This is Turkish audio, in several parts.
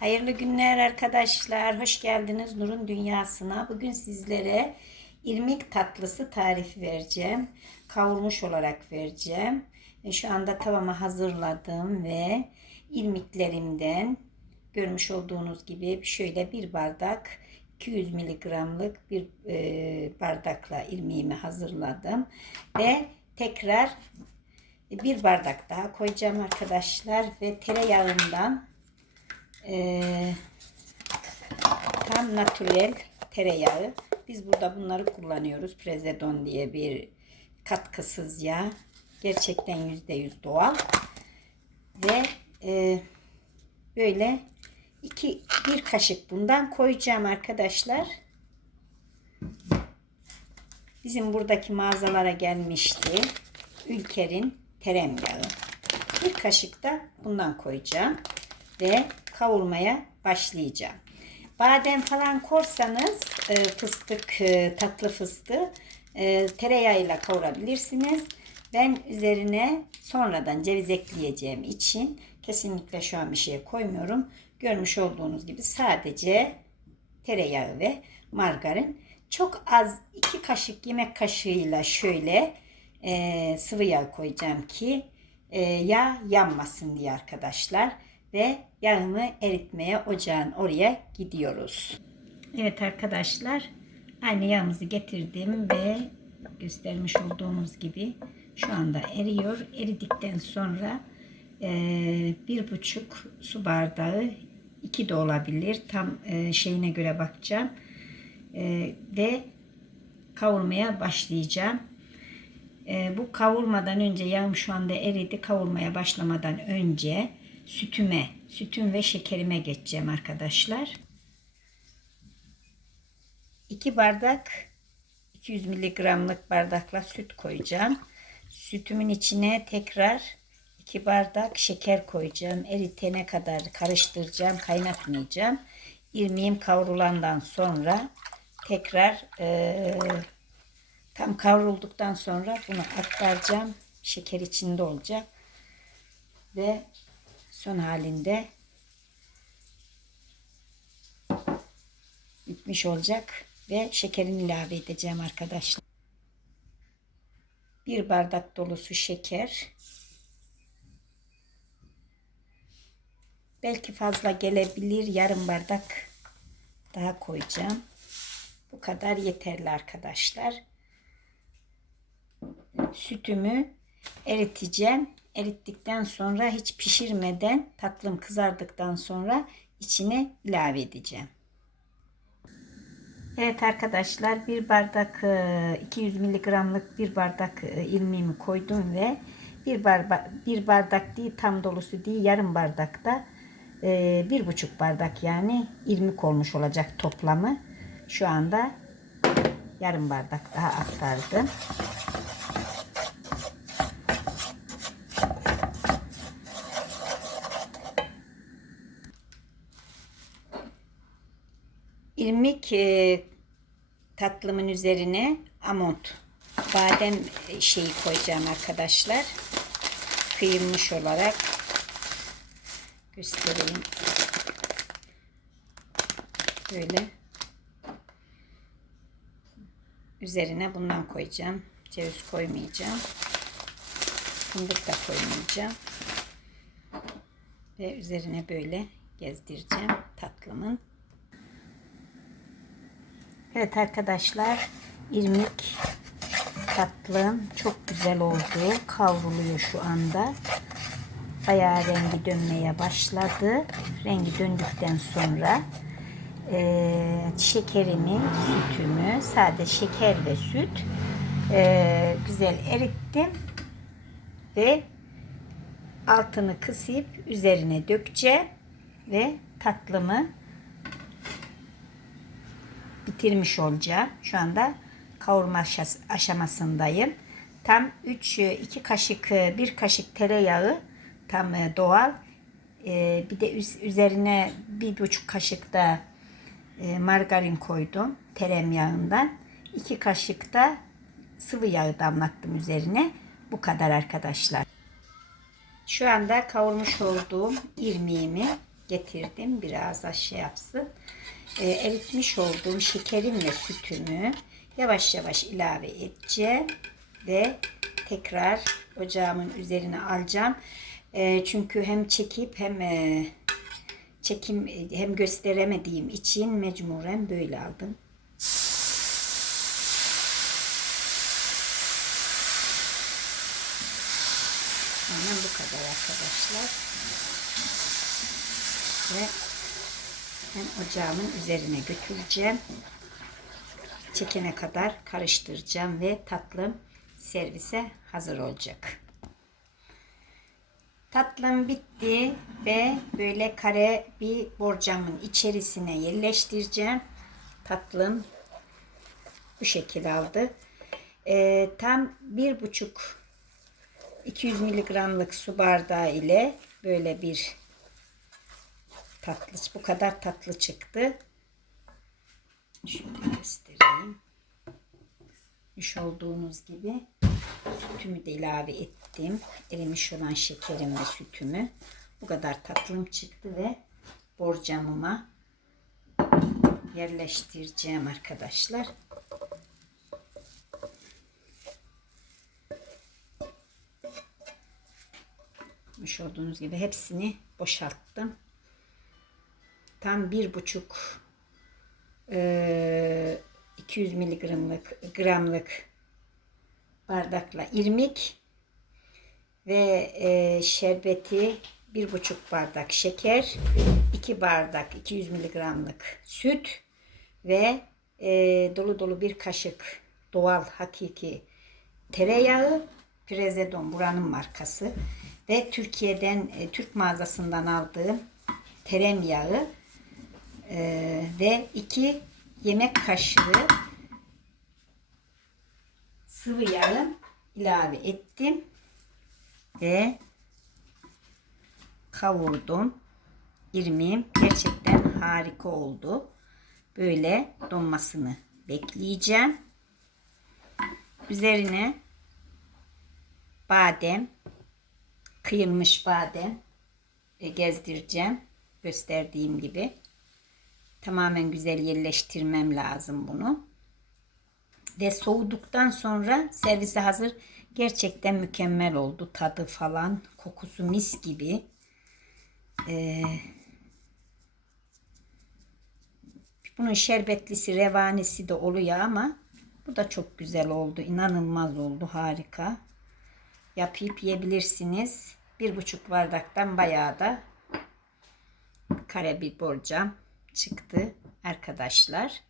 Hayırlı günler arkadaşlar. Hoş geldiniz Nur'un Dünyası'na. Bugün sizlere irmik tatlısı tarifi vereceğim. Kavurmuş olarak vereceğim. Ve şu anda tavama hazırladım ve irmiklerimden görmüş olduğunuz gibi şöyle bir bardak 200 miligramlık bir e, bardakla irmiğimi hazırladım. Ve tekrar bir bardak daha koyacağım arkadaşlar ve tereyağından ee, tam natürel tereyağı. Biz burada bunları kullanıyoruz. Prezedon diye bir katkısız yağ. Gerçekten yüzde yüz doğal. Ve e, böyle iki bir kaşık bundan koyacağım arkadaşlar. Bizim buradaki mağazalara gelmişti. Ülker'in teremyağı. Bir kaşık da bundan koyacağım ve kavurmaya başlayacağım. Badem falan korsanız e, fıstık, e, tatlı fıstığı e, tereyağıyla kavurabilirsiniz. Ben üzerine sonradan ceviz ekleyeceğim için kesinlikle şu an bir şey koymuyorum. Görmüş olduğunuz gibi sadece tereyağı ve margarin. Çok az iki kaşık yemek kaşığıyla şöyle e, sıvı yağ koyacağım ki e, yağ yanmasın diye arkadaşlar ve yağımı eritmeye ocağın oraya gidiyoruz. Evet arkadaşlar aynı yağımızı getirdim ve göstermiş olduğumuz gibi şu anda eriyor. Eridikten sonra e, bir buçuk su bardağı iki de olabilir. Tam e, şeyine göre bakacağım. E, ve kavurmaya başlayacağım. Bu kavurmadan önce yağım şu anda eridi. Kavurmaya başlamadan önce sütüme, sütüm ve şekerime geçeceğim arkadaşlar. 2 bardak 200 miligramlık bardakla süt koyacağım. Sütümün içine tekrar 2 bardak şeker koyacağım. Eritene kadar karıştıracağım, kaynatmayacağım. İrmiğim kavrulandan sonra tekrar e, tam kavrulduktan sonra bunu aktaracağım. Şeker içinde olacak. Ve son halinde bitmiş olacak ve şekerini ilave edeceğim arkadaşlar. Bir bardak dolusu şeker. Belki fazla gelebilir. Yarım bardak daha koyacağım. Bu kadar yeterli arkadaşlar. Sütümü eriteceğim erittikten sonra hiç pişirmeden tatlım kızardıktan sonra içine ilave edeceğim. Evet arkadaşlar bir bardak 200 miligramlık bir bardak ilmiğimi koydum ve bir, bardak, bir bardak değil tam dolusu değil yarım bardakta bir buçuk bardak yani ilmik olmuş olacak toplamı. Şu anda yarım bardak daha aktardım. İrmik e, tatlımın üzerine amont badem şeyi koyacağım arkadaşlar. Kıyılmış olarak göstereyim. Böyle üzerine bundan koyacağım. Ceviz koymayacağım. Fındık da koymayacağım. Ve üzerine böyle gezdireceğim tatlımın. Evet arkadaşlar irmik tatlım çok güzel oldu. Kavruluyor şu anda. Bayağı rengi dönmeye başladı. Rengi döndükten sonra e, şekerimi, sütümü, sade şeker ve süt e, güzel erittim ve altını kısıp üzerine dökeceğim ve tatlımı bitirmiş olacağım. Şu anda kavurma aşamasındayım. Tam 3 2 kaşık 1 kaşık tereyağı tam e, doğal. E, bir de üzerine bir buçuk kaşık da e, margarin koydum tereyağından. 2 kaşık da sıvı yağ damlattım üzerine. Bu kadar arkadaşlar. Şu anda kavurmuş olduğum irmiğimi getirdim. Biraz da şey yapsın. Ee, eritmiş olduğum şekerimle sütümü yavaş yavaş ilave edeceğim. Ve tekrar ocağımın üzerine alacağım. Ee, çünkü hem çekip hem e, çekim hem gösteremediğim için mecburen böyle aldım. Aynen bu kadar arkadaşlar. Ve ben ocağımın üzerine götüreceğim. Çekene kadar karıştıracağım ve tatlım servise hazır olacak. Tatlım bitti ve böyle kare bir borcamın içerisine yerleştireceğim. Tatlım bu şekil aldı. Ee, tam bir buçuk 200 miligramlık su bardağı ile böyle bir tatlı bu kadar tatlı çıktı. Şöyle göstereyim. Görmüş olduğunuz gibi sütümü de ilave ettim. Erimiş olan şekerim ve sütümü. Bu kadar tatlım çıktı ve borcamıma yerleştireceğim arkadaşlar. Görmüş olduğunuz gibi hepsini boşalttım. Tam bir buçuk e, 200 miligramlık gramlık bardakla irmik ve e, şerbeti bir buçuk bardak şeker, iki bardak 200 miligramlık süt ve e, dolu dolu bir kaşık doğal hakiki tereyağı Prezedon buranın markası ve Türkiye'den e, Türk mağazasından aldığım teremyağı e, ve iki yemek kaşığı sıvı yağı ilave ettim ve kavurdum. İrmiğim gerçekten harika oldu. Böyle donmasını bekleyeceğim. Üzerine badem, kıyılmış badem gezdireceğim. Gösterdiğim gibi. Tamamen güzel yerleştirmem lazım bunu. Ve soğuduktan sonra servise hazır. Gerçekten mükemmel oldu. Tadı falan, kokusu mis gibi. Ee, bunun şerbetlisi, revanesi de oluyor ama bu da çok güzel oldu. İnanılmaz oldu. Harika. Yapıp yiyebilirsiniz. Bir buçuk bardaktan bayağı da kare bir borcam çıktı arkadaşlar.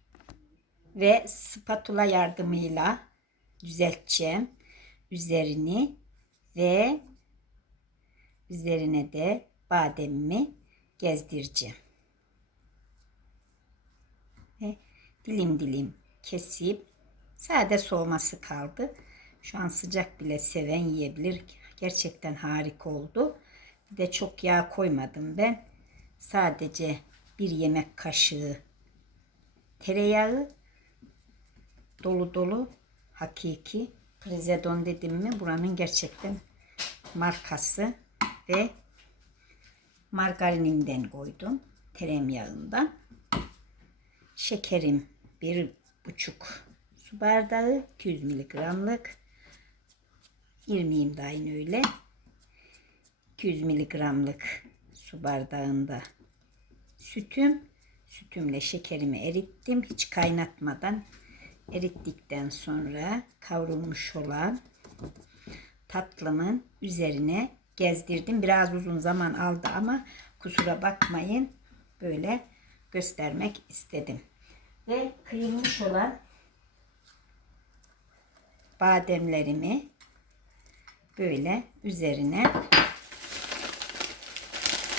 Ve spatula yardımıyla düzelteceğim üzerini ve üzerine de bademimi gezdireceğim. Ve dilim dilim kesip sade soğuması kaldı. Şu an sıcak bile seven yiyebilir. Gerçekten harika oldu. Bir de çok yağ koymadım ben. Sadece bir yemek kaşığı tereyağı dolu dolu hakiki Prezedon dedim mi buranın gerçekten markası ve margarinimden koydum tereyağından şekerim bir buçuk su bardağı 200 miligramlık. İrmiğim de aynı öyle. 200 miligramlık su bardağında sütüm. Sütümle şekerimi erittim. Hiç kaynatmadan erittikten sonra kavrulmuş olan tatlımın üzerine gezdirdim. Biraz uzun zaman aldı ama kusura bakmayın. Böyle göstermek istedim. Ve kıyılmış olan bademlerimi böyle üzerine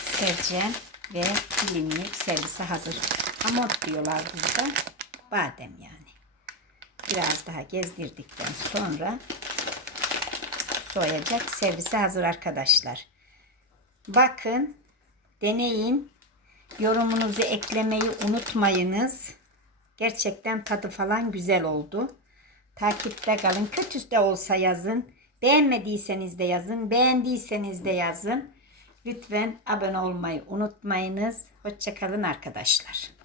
sereceğim ve dilimleyip servise hazır. Hamot diyorlar burada. Badem yani. Biraz daha gezdirdikten sonra soyacak. Servise hazır arkadaşlar. Bakın, deneyin. Yorumunuzu eklemeyi unutmayınız. Gerçekten tadı falan güzel oldu. Takipte kalın. Kötü de olsa yazın. Beğenmediyseniz de yazın. Beğendiyseniz de yazın. Lütfen abone olmayı unutmayınız. Hoşçakalın arkadaşlar.